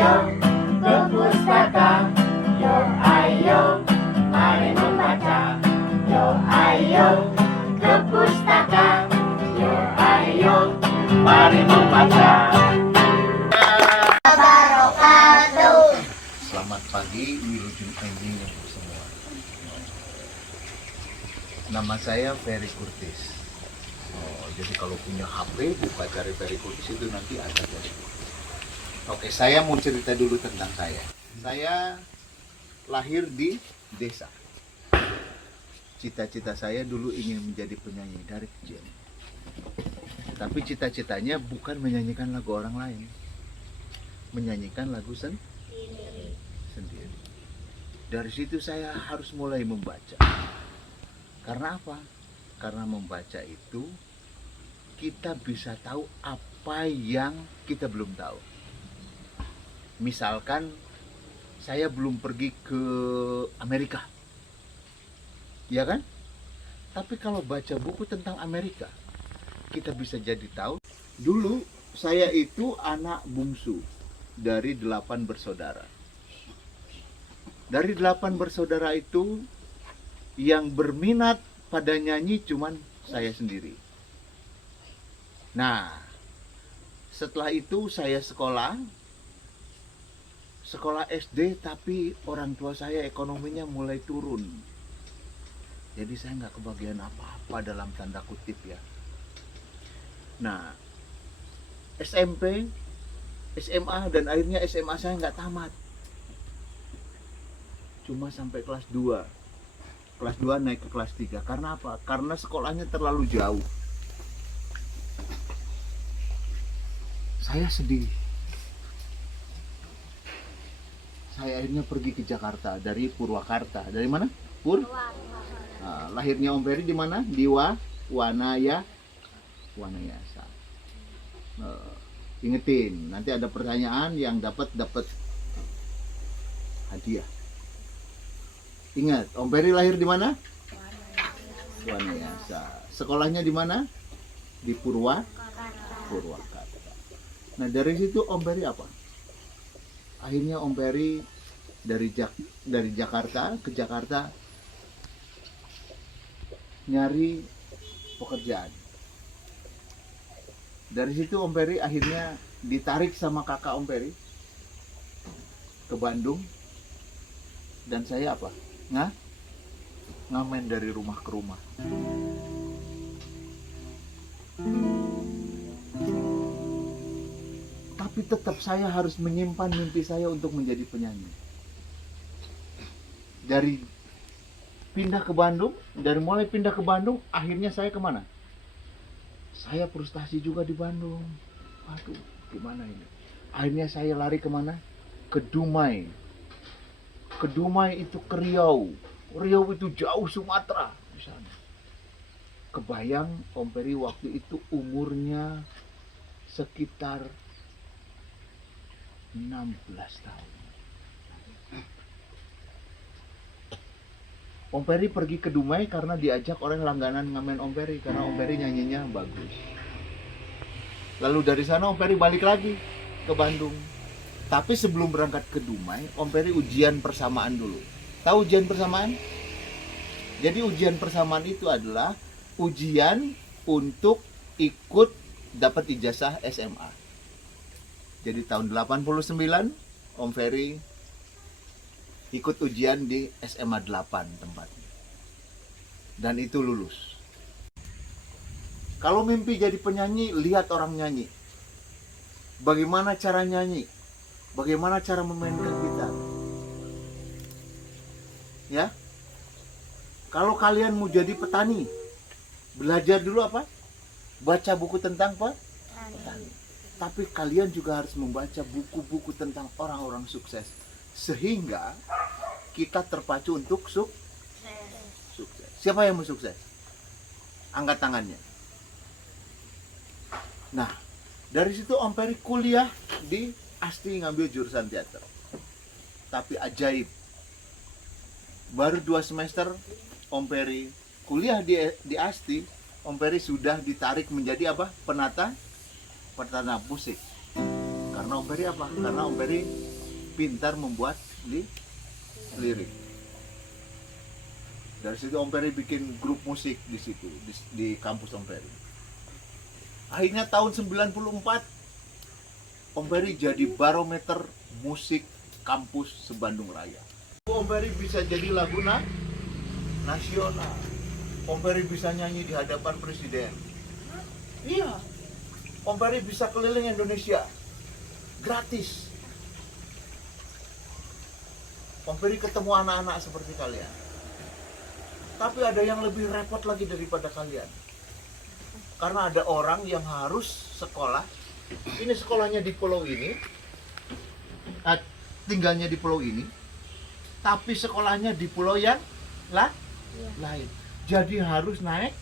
ayo ke pustaka. Yo ayo, mari membaca. Yo ayo ke pustaka. Yo ayo, mari membaca. Selamat pagi, wilujeng evening untuk semua. Nama saya Ferry Curtis. Jadi kalau punya HP, buka cari Ferry Curtis itu nanti ada dari. Oke, saya mau cerita dulu tentang saya. Saya lahir di desa. Cita-cita saya dulu ingin menjadi penyanyi dari kecil. Tapi cita-citanya bukan menyanyikan lagu orang lain, menyanyikan lagu sendiri. Dari situ saya harus mulai membaca. Karena apa? Karena membaca itu kita bisa tahu apa yang kita belum tahu. Misalkan saya belum pergi ke Amerika, ya kan? Tapi kalau baca buku tentang Amerika, kita bisa jadi tahu. Dulu saya itu anak bungsu dari 8 bersaudara. Dari 8 bersaudara itu, yang berminat pada nyanyi cuman saya sendiri. Nah, setelah itu saya sekolah SD, tapi orang tua saya ekonominya mulai turun. Jadi saya nggak kebagian apa-apa dalam tanda kutip ya. Nah, SMP, SMA, dan akhirnya SMA saya nggak tamat. Cuma sampai kelas 2. Kelas 2 naik ke kelas 3. Karena apa? Karena sekolahnya terlalu jauh. Saya sedih. Saya akhirnya pergi ke Jakarta dari Purwakarta. Dari mana? Nah, lahirnya Om Ferry di mana? Di Wanayasa. Ingetin, nanti ada pertanyaan yang dapat hadiah. Ingat, Om Ferry lahir di mana? Wanayasa. Sekolahnya di mana? Di Purwakarta. Nah, dari situ Om Ferry apa? Akhirnya Om Ferry dari Jakarta ke Jakarta nyari pekerjaan. Dari situ Om Ferry akhirnya ditarik sama kakak Om Ferry ke Bandung. Dan saya apa? Ngamen dari rumah ke rumah. Tapi tetap saya harus menyimpan mimpi saya untuk menjadi penyanyi. Dari mulai pindah ke Bandung, akhirnya saya kemana? Saya frustasi juga di Bandung. Aduh, gimana ini? Akhirnya saya lari kemana? Ke Dumai. Ke Dumai itu ke Riau. Riau itu jauh, Sumatera di sana. Kebayang Om Ferry waktu itu umurnya sekitar 16 tahun. Om Ferry pergi ke Dumai karena diajak orang langganan ngamen Om Ferry, karena Om Ferry nyanyinya bagus. Lalu dari sana Om Ferry balik lagi ke Bandung. Tapi sebelum berangkat ke Dumai, Om Ferry ujian persamaan dulu. Tahu ujian persamaan? Jadi ujian persamaan itu adalah ujian untuk ikut dapat ijazah SMA. Jadi tahun 89 Om Ferry ikut ujian di SMA 8 tempatnya. Dan itu lulus. Kalau mimpi jadi penyanyi, lihat orang nyanyi. Bagaimana cara nyanyi? Bagaimana cara memainkan gitar? Ya. Kalau kalian mau jadi petani, belajar dulu apa? Baca buku tentang petani. Tapi kalian juga harus membaca buku-buku tentang orang-orang sukses. Sehingga kita terpacu untuk sukses. Siapa yang mau sukses? Angkat tangannya. Nah, dari situ Om Ferry kuliah di Asti ngambil jurusan teater. Tapi ajaib. Baru 2 semester Om Ferry kuliah di Asti, Om Ferry sudah ditarik menjadi apa? Penata musik. Karena Om Ferry apa? Karena Om Ferry pintar membuat lirik. Dari situ Om Peri bikin grup musik di situ, di kampus Om Peri. Akhirnya tahun 94 Om Peri jadi barometer musik kampus se-Bandung Raya. Om Peri bisa jadi lagu nasional. Om Peri bisa nyanyi di hadapan presiden. Iya. Om Peri bisa keliling Indonesia gratis. Om Peri ketemu anak-anak seperti kalian. Tapi ada yang lebih repot lagi daripada kalian. Karena ada orang yang harus sekolah. Ini sekolahnya di pulau ini. Tinggalnya di pulau ini. Tapi sekolahnya di pulau yang lain. Jadi harus naik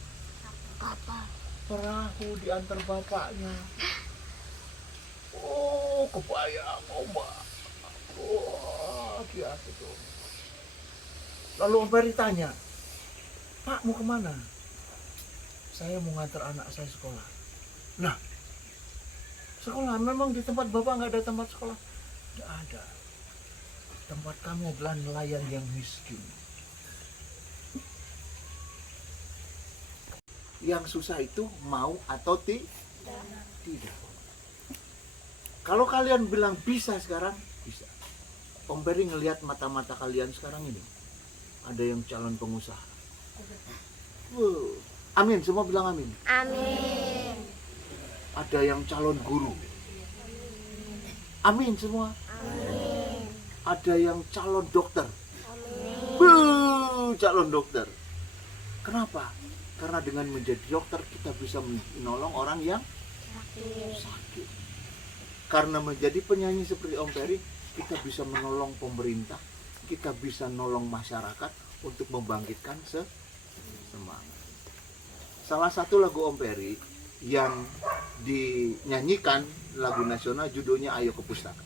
kapal. Perahu diantar bapaknya. Oh, kebayang ombak. Oh, biasa tuh. Lalu Om Peri tanya, Pak, mau kemana? Saya mau ngantar anak saya sekolah. Nah, sekolah memang di tempat Bapak nggak ada tempat sekolah? Nggak ada. Tempat kami adalah nelayan yang miskin. Yang susah itu mau atau tidak. Kalau kalian bilang bisa sekarang, bisa. Om Peri ngelihat mata-mata kalian sekarang ini. Ada yang calon pengusaha. Amin, semua bilang amin. Amin. Ada yang calon guru. Amin semua. Amin. Ada yang calon dokter. Amin. Calon dokter. Kenapa? Karena dengan menjadi dokter kita bisa menolong orang yang sakit. Karena menjadi penyanyi seperti Om Peri, kita bisa menolong pemerintah, kita bisa menolong masyarakat untuk membangkitkan semangat. Salah satu lagu Om Peri yang dinyanyikan lagu nasional judulnya Ayo ke Pustaka.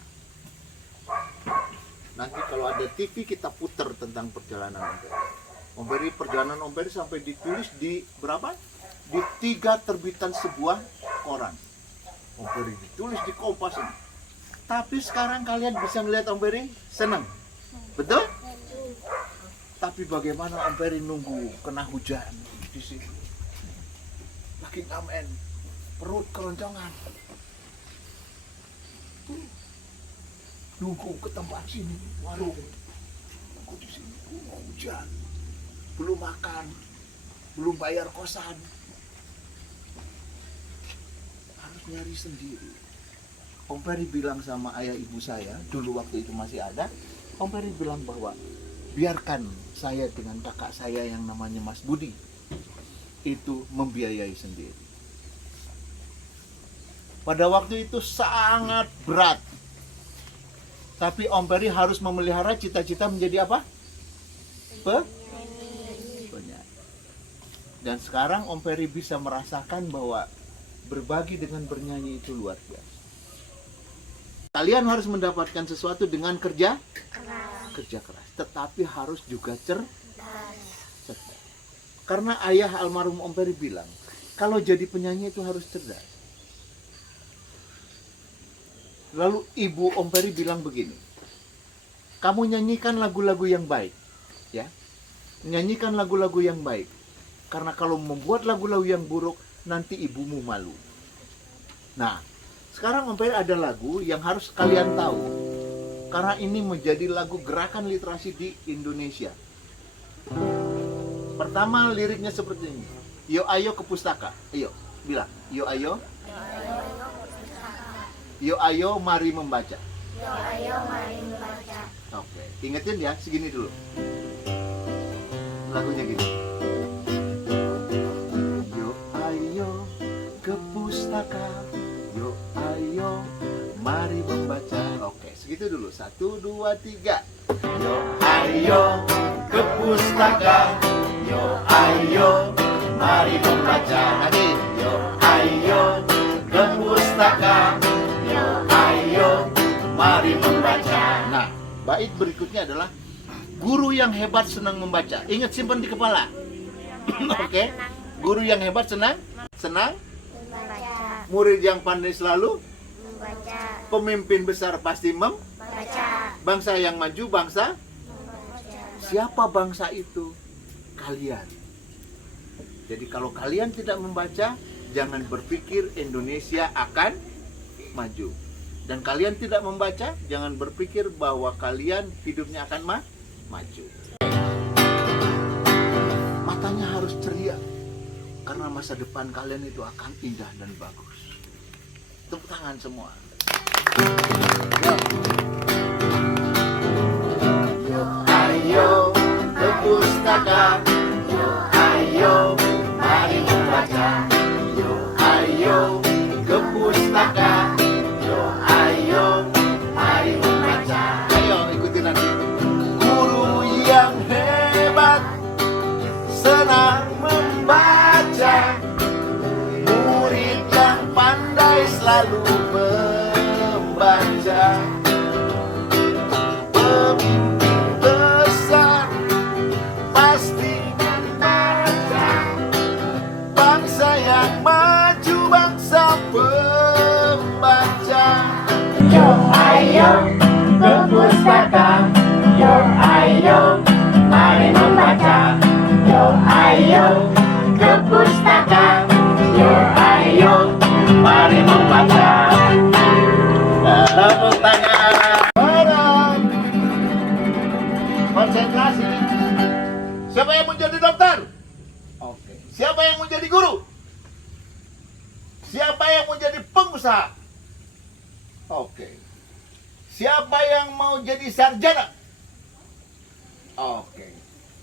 Nanti kalau ada TV kita puter tentang perjalanan Om Peri. Om Peri, perjalanan Om Peri sampai ditulis di berapa? Di 3 terbitan sebuah koran. Om Peri ditulis di Kompas ini. Tapi sekarang kalian bisa ngeliat Om Peri senang. Betul? Tapi bagaimana Om Peri nunggu kena hujan di sini? Lagi ngamen, perut keroncongan. Nunggu ke tempat sini, warung. Nunggu di sini, hujan. Belum makan, belum bayar kosan. Harus nyari sendiri. Om Peri bilang sama ayah ibu saya, dulu waktu itu masih ada, Om Peri bilang bahwa biarkan saya dengan kakak saya yang namanya Mas Budi itu membiayai sendiri. Pada waktu itu sangat berat. Tapi Om Peri harus memelihara cita-cita menjadi apa? Penyanyi. Dan sekarang Om Peri bisa merasakan bahwa berbagi dengan bernyanyi itu luar biasa. Kalian harus mendapatkan sesuatu dengan kerja keras, tetapi harus juga cerdas. Karena ayah almarhum Om Peri bilang, kalau jadi penyanyi itu harus cerdas. Lalu ibu Om Peri bilang begini, kamu nyanyikan lagu-lagu yang baik, ya, nyanyikan lagu-lagu yang baik. Karena kalau membuat lagu-lagu yang buruk, nanti ibumu malu. Nah, sekarang Om Peri ada lagu yang harus kalian tahu. Karena ini menjadi lagu gerakan literasi di Indonesia. Pertama liriknya seperti ini. Yo ayo ke pustaka. Ayo, bilang. Yo ayo. Yo ayo mari membaca. Yo ayo mari membaca. Oke, ingetin ya, segini dulu. Lagunya gini. Yo ayo ke pustaka. Yo ayo mari membaca. Oke, segitu dulu. 1, 2, 3. Yo ayo ke pustaka. Yo ayo mari membaca. Lagi. Yo ayo ke pustaka. Yo ayo mari membaca. Nah, bait berikutnya adalah guru yang hebat senang membaca. Ingat, simpan di kepala. Oke. Guru yang hebat senang Membaca. murid yang pandai selalu Membaca. pemimpin besar pasti Membaca. Bangsa yang maju, bangsa. Siapa bangsa itu? Kalian. Jadi kalau kalian tidak membaca, jangan berpikir Indonesia akan maju. Dan kalian tidak membaca, jangan berpikir bahwa kalian hidupnya akan maju. Matanya harus ceria, karena masa depan kalian itu akan indah dan bagus. Tepuk tangan semua. Yo, ayo ke pustaka. Yo, ayo mari membaca. Yo, ayo ke pustaka. Yo, ayo mari membaca. Ayo ikutin nanti. Guru yang hebat senang membaca. Murid yang pandai selalu membaca. Pemimpin besar pasti membaca. Bangsa yang maju, bangsa pembaca. Yo ayo ke pustaka, yo ayo mari membaca. Yo ayo ke pustaka, yo ayo mari membaca. Tepuk tangan. Barang. Konsentrasi. Siapa yang mau jadi dokter? Oke. Siapa yang mau jadi guru? Siapa yang mau jadi pengusaha? Oke. Siapa yang mau jadi sarjana? Oke.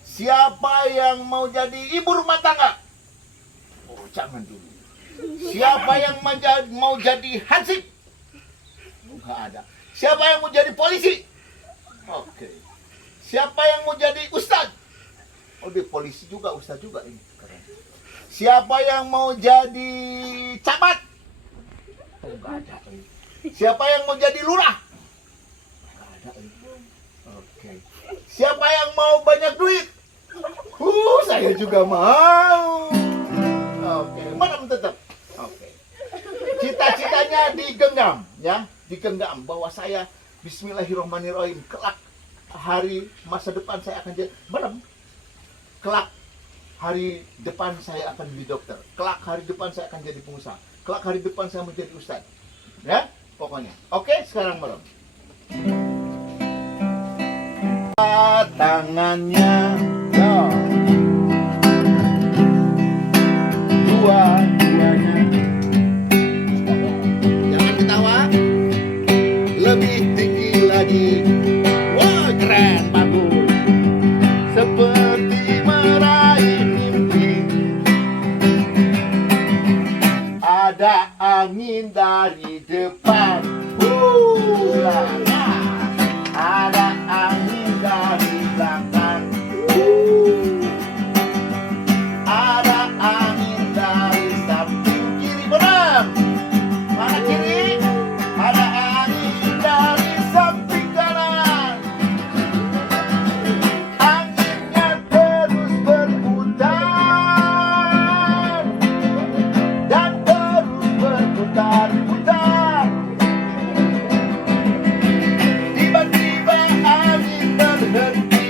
Siapa yang mau jadi ibu rumah tangga? Oh, jangan dulu. Siapa yang mau jadi hansip? Nggak ada. Siapa yang mau jadi polisi? Oke. Siapa yang mau jadi ustadz? Oh, dia polisi juga, ustadz juga ini. Keren. Siapa yang mau jadi camat? Oh, nggak ada. Siapa yang mau jadi lurah? Nggak ada. Oke. Siapa yang mau banyak duit? Saya juga mau. Oke, mana tetap? Oke. Cita-citanya digenggam, ya, digenggam bahwa saya Bismillahirrahmanirrahim, kelak hari masa depan saya akan jadi benar. Kelak hari depan saya akan menjadi dokter. Kelak hari depan saya akan jadi pengusaha. Kelak hari depan saya menjadi ustadz. Ya, pokoknya. Oke, sekarang merem. Tangannya, yo. Dua-duanya. Jangan ketawa. Lebih tinggi lagi. Wah, keren, bagus. Seperti meraih mimpi. Ada angin dari depan. Ada angin dari belakang. Ada angin dari samping kiri. Benar. Mana kiri? Ada angin dari samping kanan. Anginnya terus berputar dan terus berputar-putar. Tiba-tiba angin berhenti.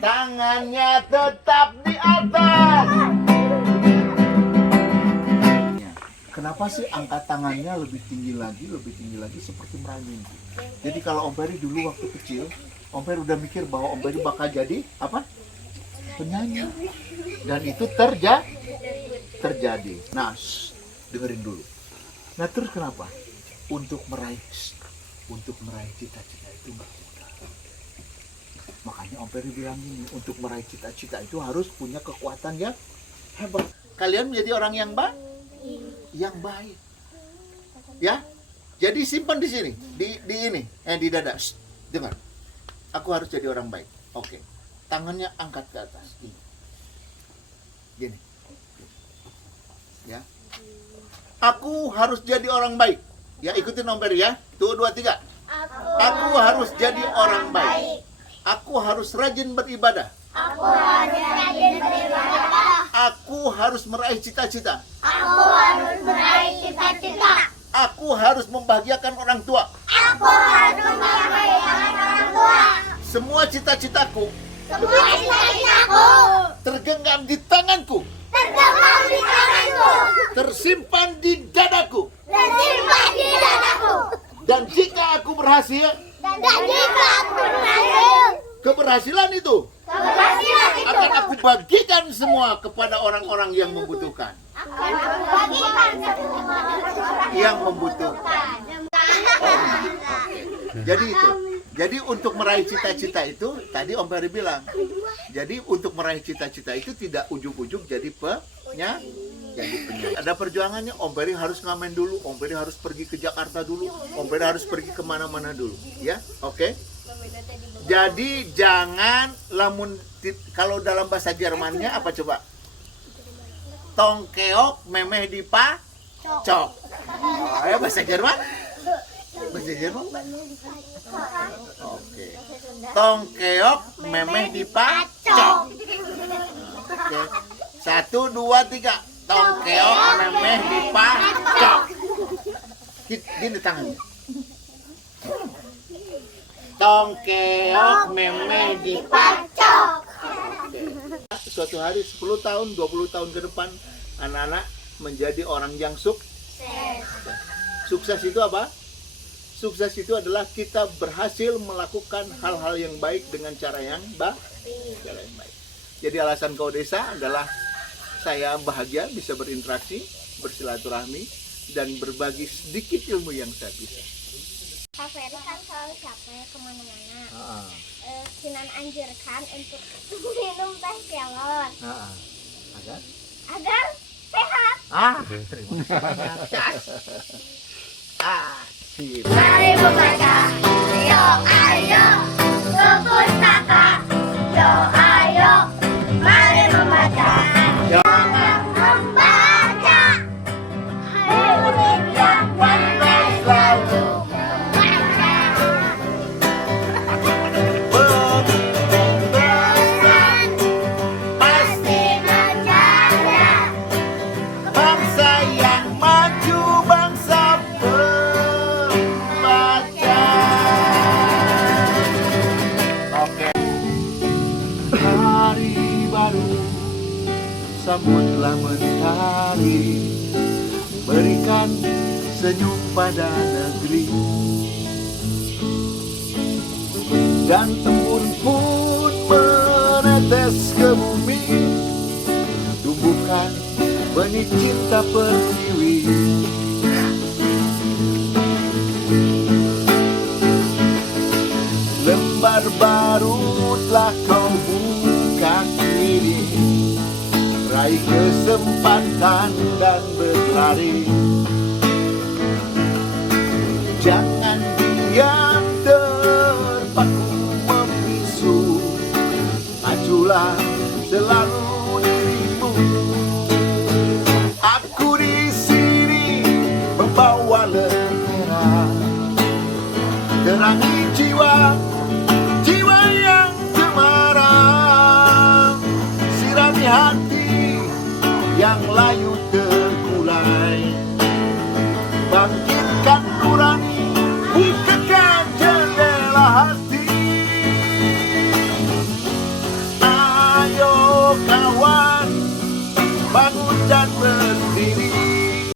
Tangannya tetap di atas. Kenapa sih angkat tangannya lebih tinggi lagi seperti meraih mimpi? Jadi kalau Om Peri dulu waktu kecil, Om Peri udah mikir bahwa Om Peri bakal jadi apa? Penyanyi. Dan itu terjadi. Nah, dengerin dulu. Nah, terus kenapa? Untuk meraih cita-cita itu nggak mudah. Makanya Om Peri bilang ini, untuk meraih cita-cita itu harus punya kekuatan yang hebat. Kalian menjadi orang yang baik. Ya, jadi simpan di sini, di ini, di dada. Shh, dengar. Aku harus jadi orang baik. Oke. Tangannya angkat ke atas. Gini. Ya. Aku harus jadi orang baik. Ya, ikutin Om Peri ya. 2, 2, 3. Aku harus jadi orang baik. Aku harus rajin beribadah. Aku harus rajin beribadah. Aku harus meraih cita-cita. Aku harus meraih cita-cita. Aku harus membahagiakan orang tua. Aku harus menghargai orang tua. Semua cita-citaku Semua cita-citaku tergenggam di tanganku, tergenggam di tanganku, tersimpan di dadaku. tersimpan di dadaku. Dan jika aku berhasil, Dan jika aku berhasil, keberhasilan itu keberhasilan itu akan aku bagikan semua kepada orang-orang yang membutuhkan. akan aku bagikan semua orang Yang membutuhkan. Jadi itu. Jadi untuk meraih cita-cita itu, tadi Om Ferry bilang, jadi untuk meraih cita-cita itu tidak ujug-ujug jadi penyanyi. Ada perjuangannya, Om Ferry harus ngamen dulu, Om Ferry harus pergi ke Jakarta dulu, Om Ferry harus pergi kemana-mana dulu. Ya, oke? Jadi jangan kalau dalam bahasa Jermannya apa coba? Tongkeok memeh di cok. Oh, ya bahasa Jerman? Bahasa Jerman? Oke. Tongkeok memeh di cok. Oke. 1, 2, 3. Tongkeok memeh di cok. Gini tangannya. Tongkeok memeh di cok. Suatu hari 10 tahun, 20 tahun ke depan anak-anak menjadi orang yang sukses itu apa? Sukses itu adalah kita berhasil melakukan hal-hal yang baik dengan cara yang baik. Jadi alasan Kau Desa adalah saya bahagia bisa berinteraksi, bersilaturahmi, dan berbagi sedikit ilmu yang saya bisa. Kak Ferry kan selalu capek kemana-mana. Kinan anjurkan untuk minum teh kelor agar sehat. Terima kasih banyak. Sip. Mari membaca, yuk ayo ke pustaka. Yuk ayo, mari membaca. Jangan membaca buku yang pandai selalu membaca. Pembebasan pasti Menjadi bangsa yang maju, bangsa pembaca. Oke. Hari baru, sambutlah mentari, berikan senyum pada negeri, dan embun pun menetes ke bumi, tumbuhkan benih cinta pertiwi. Lembar baru telah kau buka kini, raih kesempatan dan berlari. Jangan diam terpaku membisu, majulah selalu dirimu. Aku di sini membawa lentera, terangi jiwa yang cemara, sirami hati yang layu terkulai, bangkit